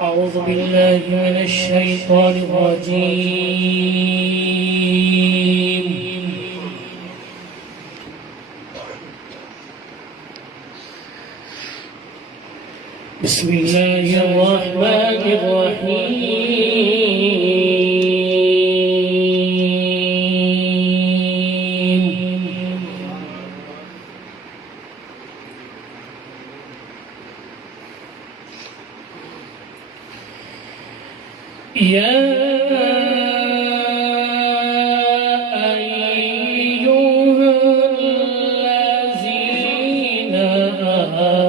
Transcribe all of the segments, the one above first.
أعوذ بالله من الشيطان الرجيم. بسم الله الرحمن الرحيم. يا أيها الذين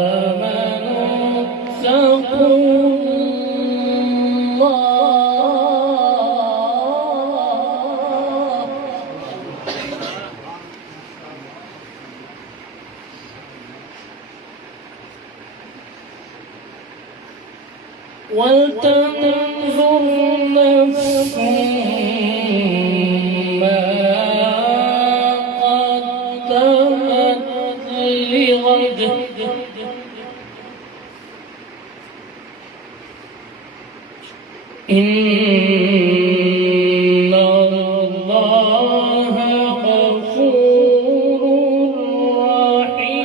آمنوا اتقوا الله ولتنظر نفس ما قدمت لغد إن الله غفور رحيم.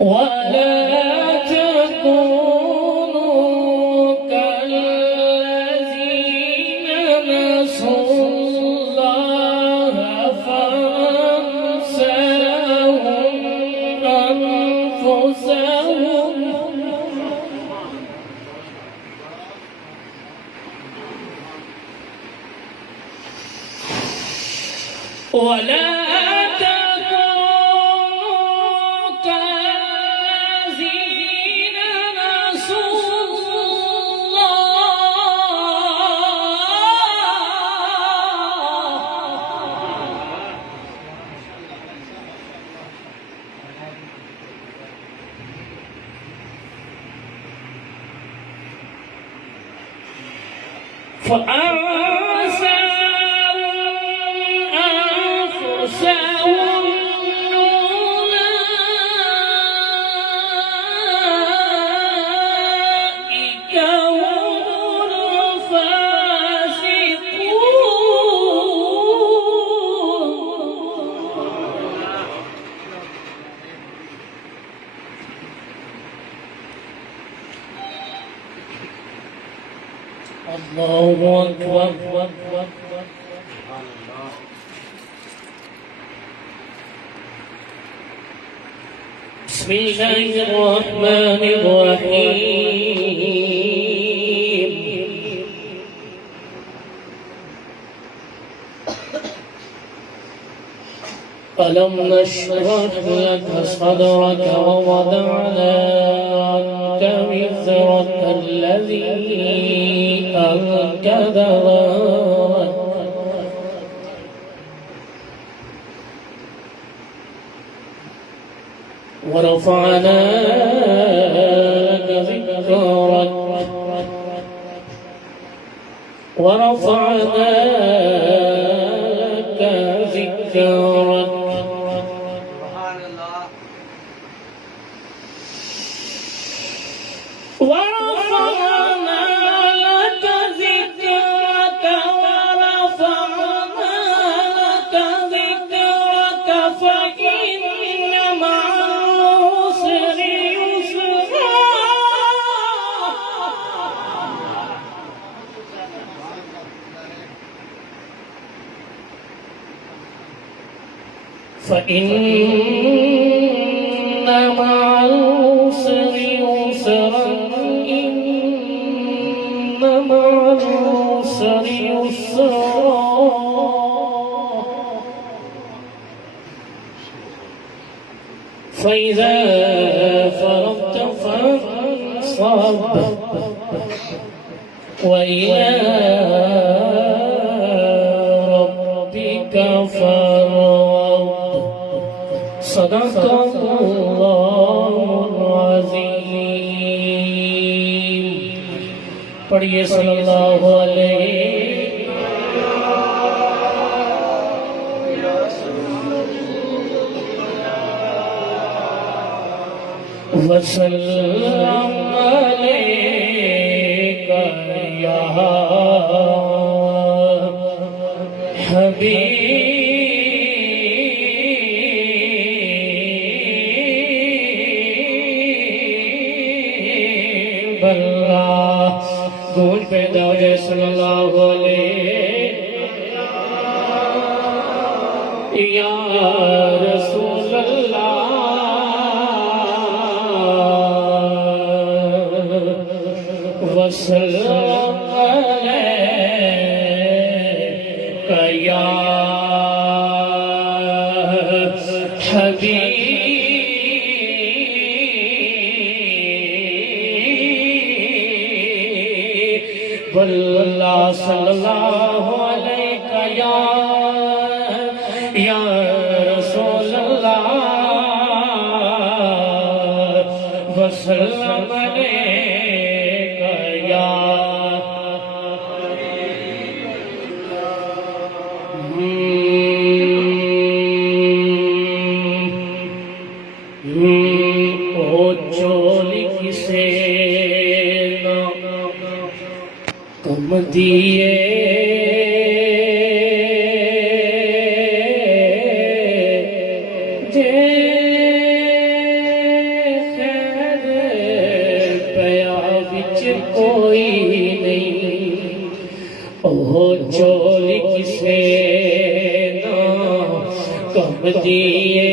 ولا تكونوا كالذين نسوا الله فأنساهم أنفسهم ولا فأنساهم أنفسهم أولئك هم الفاسقون. الله أكبر. بسم الله الرحمن الرحيم. ألم نشرح لك صدرك ووضعنا عنك وزرك الذي أنقض ظهرك ورفعنا لك ذكرك ورفعنا لك ذكرك ورفعنا لك ذكرك ورفعنا لك ذكرك فإن مع العسر يسرا فإن مع العسر يسرا إن مع العسر يسرا فإذا فرغت فانصب وإلى ربك فارغب. صدق الله العظيم. पढ़िए सल्लल्लाहु अलैहि وسلم علیکہ یا حبیب اللہ. گونج پیدا ہو جائے صلی اللہ علیہ یا رسول اللہ وسلم علیکہ یا حبیب اللہ صلی اللہ علیہ یا رسول اللہ وسلم علیکہ یا او چولی کسے نہ کم دیے جے خیر پیا وچ کوئی نہیں. او چولی کسے نہ کم دیے